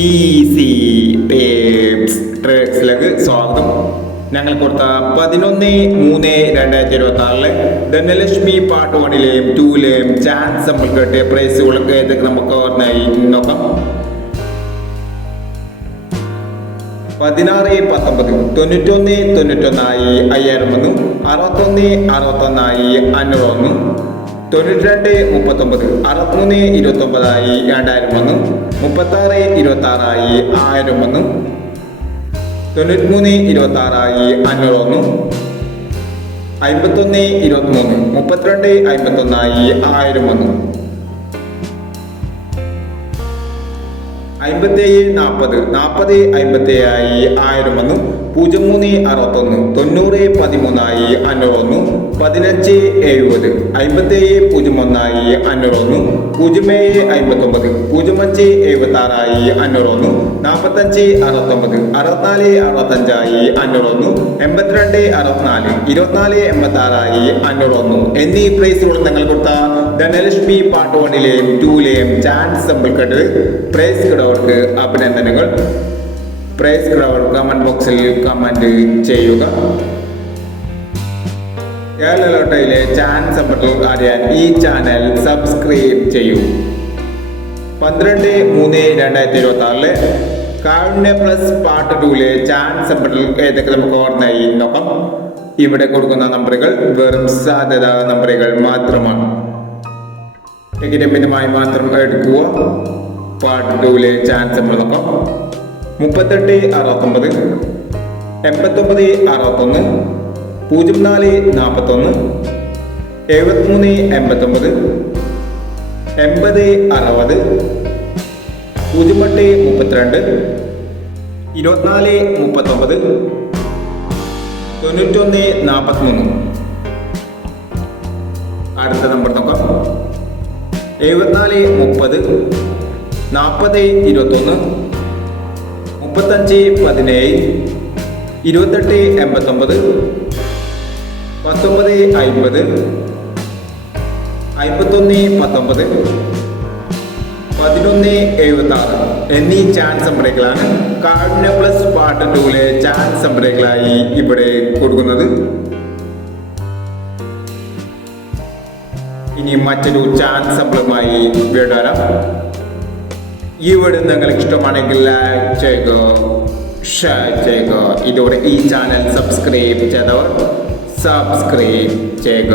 Easy ട്രേഡ്സിലേക്ക് സ്വാഗതം. ഞങ്ങൾ കൊടുത്ത 11/3/2026 ധനലക്ഷ്മി പാർട്ട് 1ലെയും 2ലെയും ചാൻസ് നമ്മൾ കിട്ടിയ പ്രൈസുകളൊക്കെ ഏതൊക്കെ നമുക്ക് ഓർമ്മയായി നോക്കാം. 16/19 91 5000 വന്നു. 61 500 വന്നു. 92 39 63 29 2000 വന്നു. 36 26 1000 വന്നു. 93 26 500 വന്നു. 51 23 32 51 1000 വന്നു. 57 40 40 57 1000 വന്നു. 03 61 90 13 500 വന്നു. 15 70 57 01 500 വന്നു. 07 59 05 76 500 വന്നു. 45 69 64 65 500 വന്നു. 82 64 24 86 500 വന്നു എന്നീ പ്രൈസുകൾ നിങ്ങൾ കൊടുത്ത ധനലക്ഷ്മി പാർട്ട് 1ലെയും 2ലെയും ചാൻസ് നമ്മൾ കേട്ടത്. പ്രൈസ് കിടവർക്ക് അഭിനന്ദനങ്ങൾ. പ്രൈസ് കിടവർ കമന്റ് ബോക്സിൽ കമന്റ് ചെയ്യുക. കേരളയിലെ ചാൻസ് നമ്മൾ അറിയാൻ ഈ ചാനൽ സബ്സ്ക്രൈബ് ചെയ്യൂ. 12/3/2026 കാരുണ്യ പ്ലസ് പാർട്ട് 2ലെ ചാൻസ് നമ്മൾ ഏതൊക്കെ നമുക്ക് ഓർമ്മയായി നോക്കാം. ഇവിടെ കൊടുക്കുന്ന നമ്പറുകൾ വെറും സാധ്യത നമ്പറുകൾ മാത്രമാണ്. മിതമായി മാത്രം എടുക്കുക. പാർട്ട് 2ലെ ചാൻസ് നമ്മൾ നോക്കാം. 38 69 89 61 04 41 73 89 80 60 08 32 24 39 91 43. അടുത്ത നമ്പർ നോക്കാം. 74 30 40 21 35 17 28 89 19 50 51 19 11 76 എന്നീ ചാൻസ് നമ്പറുകളാണ് കാരുണ്യ പ്ലസ് പാർട്ട് 2ലെ ചാൻസ് നമ്പറുകളായി ഇവിടെ കൊടുക്കുന്നത്. ഇനി മറ്റൊരു ചാൻസ് നമ്പറുമായി വീണ്ടും ഈ വീഡിയോ നിങ്ങൾക്ക് ഇഷ്ടമാണെങ്കിൽ ലൈക്ക് ചെയ്യുക, ഷെയർ ചെയ്യുക. ഇതോടെ ഈ ചാനൽ സബ്സ്ക്രൈബ് ചെയ്തവർ സബ്സ്ക്രൈബ് ചെയ്യുക.